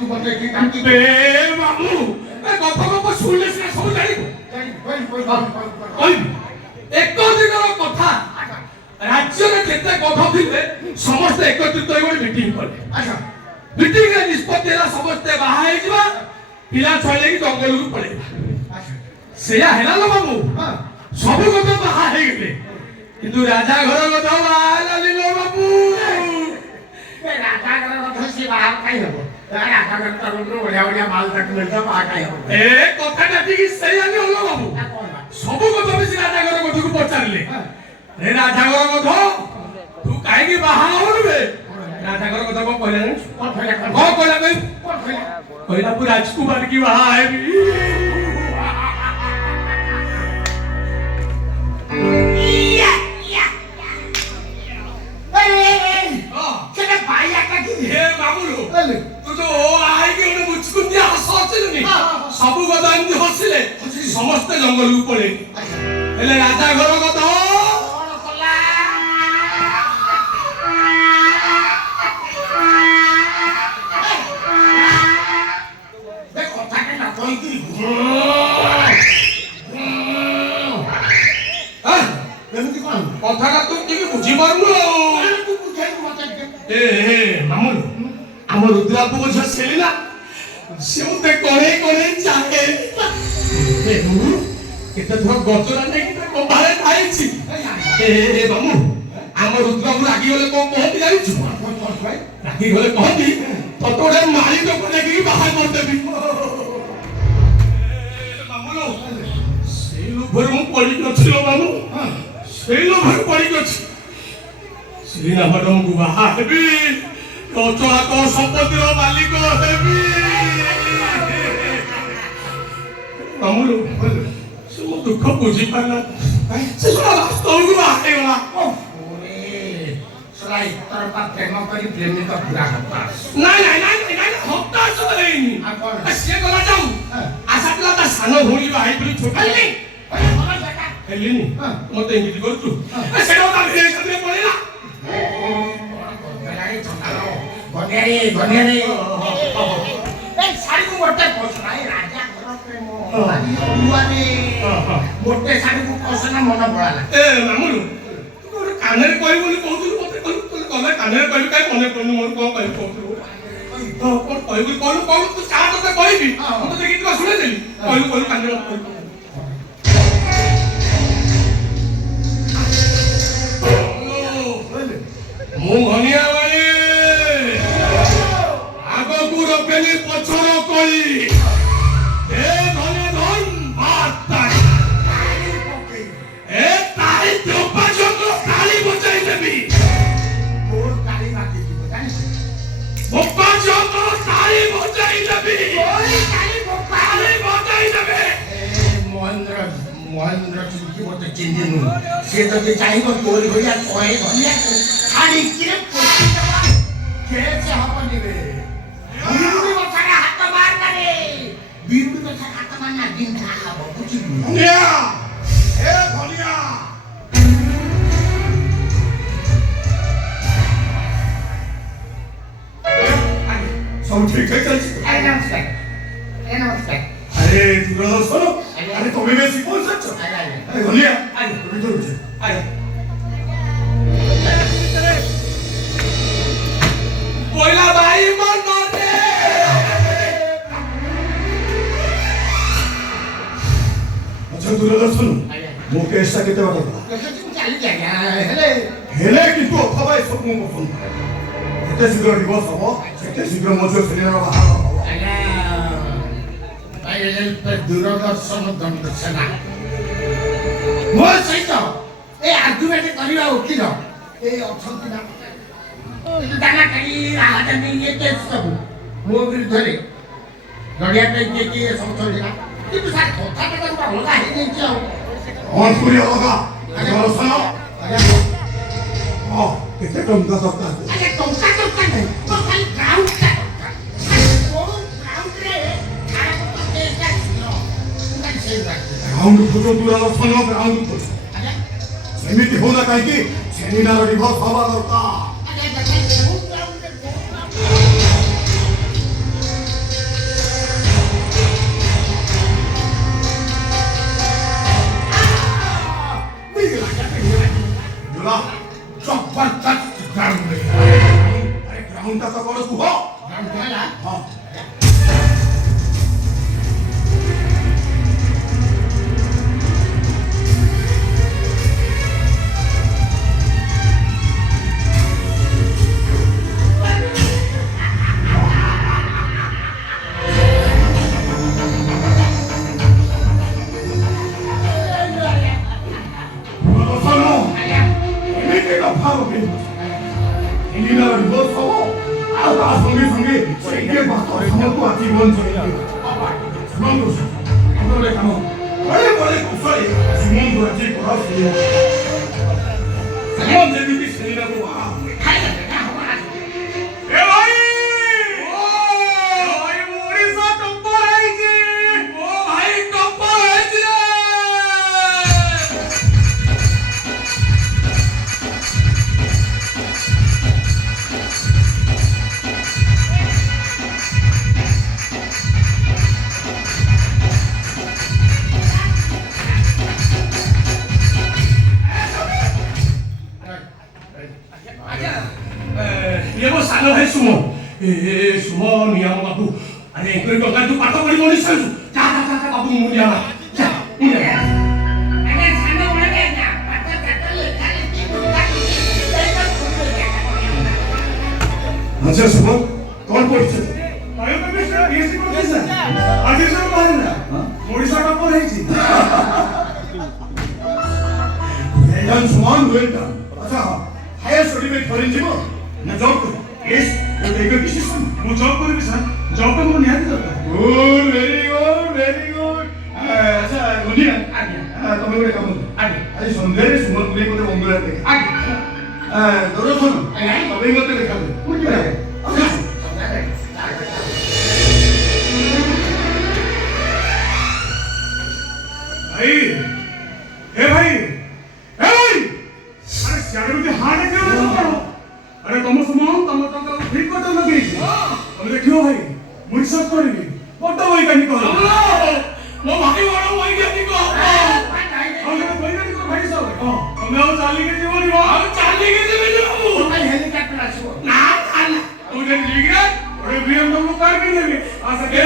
तू बते की काटी बे मामू ए गप सुनले से सब जानिबो कोई एक दिनर कथा राज्य में केते गप थिले समस्त एकत्रित होई गोटे मीटिंग कले अच्छा मीटिंग रे निष्पत्ति ହେଲା समस्त बाहा हे जिबा पिला छले कि जंगल को पळेबा अच्छा सेया हेला लो मामू हां सब कत बाहा हे गेले किंतु राजा घर कथा बाहा लो मामू ए राजा घर कथा से बाहर काई हबो राजा घर त बढ़िया बढ़िया माल तक मिलता बाहर काई हबो ए कथा ठीक सेया नि होलो मामू सब कथा भी राजा घर कथा को पचारले रे राजा घर कथा तू काहे की बाहा होलबे राजा घर कथा को कहले कौन कहला कहला तू राजकुमार की बाहा है सबू गदा एमती हसिले समस्त जंगल को पळे हेले राजा घर कथा कथा तू टिके बुझी पारनु ए मामू हम रुद्रापु को सेलिना से उते कोणे चाहे केते थोड़ा गजरा नै कि को बारे खाइछि ए मामू हम रुद्रापु रागी गले को कहती जानिछु रागी गले कहती ततोडे मारी तो को लेकि बाहर कर देबी मामू लो से लो भर मु पड़ी नथिलो मामू से लो भर पड़ी नथि श्रीना मैडम को बाहा हेबी तोचला तो संपत्तिर मालिक हेबी मामू से मो दुख बुझी पाला से सुना वास्तव को बाहे गला ओरे सलाई तर पर प्रेम करी प्रेमी का पूरा हत्ता नहीं हत्ता से नहीं से गला जाऊ आशा पिला ता सानो भोली बाहे बली छोटा नहीं हेलिनी मते इंगित करतु से ता भेस में पड़ेला गनेरे ए साड़ी को मोटे पोसनाई राजा घर प्रेम आदि दुआरे मोटे साड़ी को पोसना मन पड़ाला ए मामू तू कानेर कोइ बोली कहतु मते कमे कानेर कोइ काय मने कोन मोर को कहतु तो कोन कोइ तू चा तो कहबी हम तो देखि तू सुने देली कोइ कानेर मु घनिया वाली आगो को रपेली पछरो कोई ए धने धन बात ए ताई दोपा जंगल ताली बजाई देबी मोर काली बाती की जानिस दोपा जंगल ताली बजाई देबी ओई काली ताली बजाई देबे ए महेंद्र की मते चिन्हिनु से जति चाहिबो तोरी भइया कोए धनिया खाली किरे पोती दवा कैसे हबनी रे बीरुडी बचारे हाथ मारना रे बीरुडी बचारे हाथ मारना दिन खा हबो बुझिलु निया ए धनिया सब ठीक है चल नमस्कार अरे दूर सुनो अरे तुम्हें बेसी कौन सच अरे धनिया अरे इधर उठ अरे कोइला भाई मन दे अच्छा दूर सुनो मुकेश सा केते बात हेले किंतु अथवा सब मु फोन केते शीघ्र दिवस हबो केते शीघ्र मजो सेलिना बाहर हबो दूरदर्शन दंडसेना मोर सहित ए आर्गुमेंट करिवा वकील ए अछंती ना दाना करी राहदानी ये केस सब मो विरुद्ध रे लड़िया पे के संचली ना किंतु सार कथा के तो अलगा हे नहीं छ और पूरी अलगा दूर सुनो अरे ओ केते टंका दरकार अरे टंका नहीं तो खाली ग्राउंड का ग्राउंड फुटो दूर सुनो ग्राउंड फुटो सेमिति होला काई कि सेमिनार रिभर हवा दरकार बोला जबरदस्त ग्राउंड है। अरे ग्राउंड का तो बोलो तू हो ग्राउंड क्या है? हाँ ये वो सालो है सुमो ए सुमो निया बाबू अरे कोई तो तू पातो पड़ी मोनी सर जा जा जा जा बाबू मुनिया जा इने अरे सामने उड़ा गया ना पता चक्कर ले खाली तीन अच्छा सुमो कौन पड़ছে আরে তো বেশ বিএসসি করতেছ আগে সব পারে না ওড়িশা টপর হইছি এজন সমান হইতা আচ্ছা হায়ার স্টাডি মে করেন জীবো না জব করি यस वो देखो किसी सुन वो जॉब करेंगे सर जॉब पे मुझे नहीं आता गुड वेरी गुड अच्छा दुनिया आगे तुम लोग काम आगे अरे सुंदर सुमन मुझे को तो मंगल आते आगे दोनों सुनो तभी को तो देखा कुछ नहीं भाई हे भाई अरे शायद मुझे हार्ट अटैक हो रहा है अरे तुम सुनो तुम तो ठीक करते लगे तुम देखियो भाई मुझे सब करेंगे बड़ा वैज्ञानिक हो वो भाई बड़ा वैज्ञानिक हो अरे वैज्ञानिक भाई साहब हां हमें वो चाली के जीवन हो हम चाली के जीवन हो मैं हेलीकॉप्टर आछो ना ना तुझे लिख रहा अरे बीएमडब्ल्यू कार भी देंगे आ सके